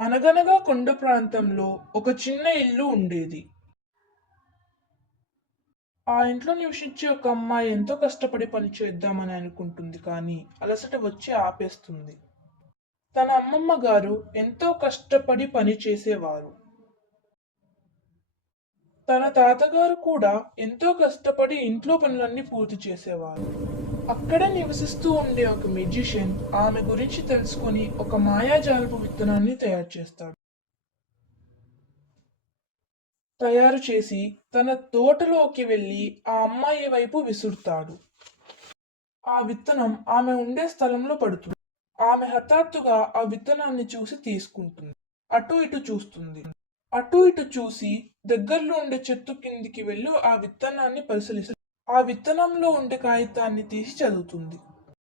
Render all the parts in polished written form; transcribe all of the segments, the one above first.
అనగనగా కొండ ప్రాంతంలో ఒక చిన్న ఇల్లు ఉండేది. ఆ ఇంట్లో నివసించే ఒక అమ్మాయి ఎంతో కష్టపడి పని చేద్దామని అనుకుంటుంది కానీ అలసట వచ్చి ఆపేస్తుంది. తన అమ్మమ్మ గారు ఎంతో కష్టపడి పని చేసేవారు. తన తాతగారు కూడా ఎంతో కష్టపడి ఇంట్లో పనులన్నీ పూర్తి చేసేవారు. అక్కడే నివసిస్తూ ఉండే ఒక మెజిషియన్ ఆమె గురించి తెలుసుకొని ఒక మాయాజాలపు విత్తనాన్ని తయారు చేస్తాడు. తయారు చేసి తన తోటలోకి వెళ్ళి ఆ అమ్మాయి వైపు విసురుతాడు. ఆ విత్తనం ఆమె ఉండే స్థలంలో పడుతుంది. ఆమె హఠాత్తుగా ఆ విత్తనాన్ని చూసి తీసుకుంటుంది. అటు ఇటు చూస్తుంది. అటు ఇటు చూసి దగ్గరలో ఉండే చెట్టు కిందికి వెళ్ళి ఆ విత్తనాన్ని పరిశీలిస్తుంది. ఆ విత్తనంలో ఉండే కాగితాన్ని తీసి చదువుతుంది.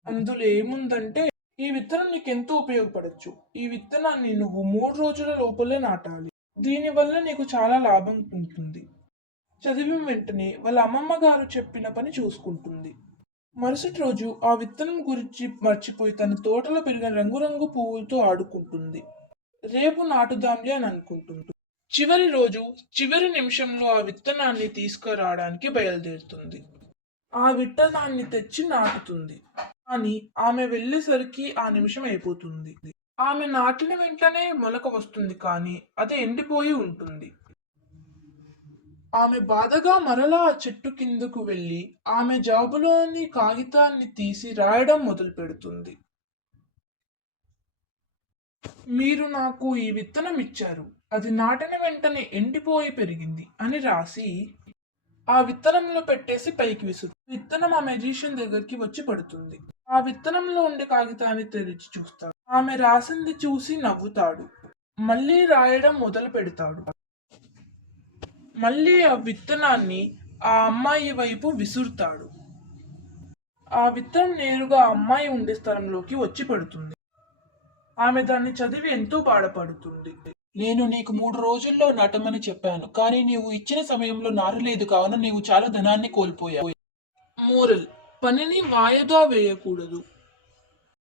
అందులో ఏముందంటే, ఈ విత్తనం నీకెంతో ఉపయోగపడొచ్చు. ఈ విత్తనాన్ని నువ్వు 3 రోజుల లోపలే నాటాలి. దీనివల్ల నీకు చాలా లాభం ఉంటుంది. చదివిన వెంటనే వాళ్ళ అమ్మమ్మ గారు చెప్పిన పని చూసుకుంటుంది. మరుసటి రోజు ఆ విత్తనం గురించి మర్చిపోయి తన తోటలో పెరిగిన రంగురంగు పువ్వులతో ఆడుకుంటుంది. రేపు నాటుదాంలే అని అనుకుంటుంది. చివరి రోజు చివరి నిమిషంలో ఆ విత్తనాన్ని తీసుకురావడానికి బయలుదేరుతుంది. ఆ విత్తనాన్ని తెచ్చి నాటుతుంది. కానీ ఆమె వెళ్ళేసరికి ఆ నిమిషం అయిపోతుంది. ఆమె నాటిన వెంటనే మొలక వస్తుంది కానీ అది ఎండిపోయి ఉంటుంది. ఆమె బాధగా మరలా ఆ చెట్టు కిందకు వెళ్ళి ఆమె జాబులోని కాగితాన్ని తీసి రాయడం మొదలుపెడుతుంది. మీరు నాకు ఈ విత్తనం ఇచ్చారు. అది నాటిన వెంటనే ఎండిపోయి పెరిగింది అని రాసి ఆ విత్తనంలో పెట్టేసి పైకి విసురు. విత్తనం ఆ మెజిషియన్ దగ్గరికి వచ్చి పడుతుంది. ఆ విత్తనంలో ఉండే కాగితాన్ని తెరిచి చూస్తాడు. ఆమె రాసింది చూసి నవ్వుతాడు. మళ్ళీ రాయడం మొదలు పెడతాడు. మళ్ళీ ఆ విత్తనాన్ని ఆ అమ్మాయి వైపు విసురుతాడు. ఆ విత్తనం నేరుగా ఆ అమ్మాయి ఉండే స్థలంలోకి వచ్చి పడుతుంది. ఆమె దాన్ని చదివి ఎంతో బాధపడుతుంది. నేను నీకు 3 రోజుల్లో నాటమని చెప్పాను, కానీ నీవు ఇచ్చిన సమయంలో నారలేదు కావున నీవు చాలా ధనాన్ని కోల్పోయావు. మోరల్: పనిని వాయిదా వేయకూడదు.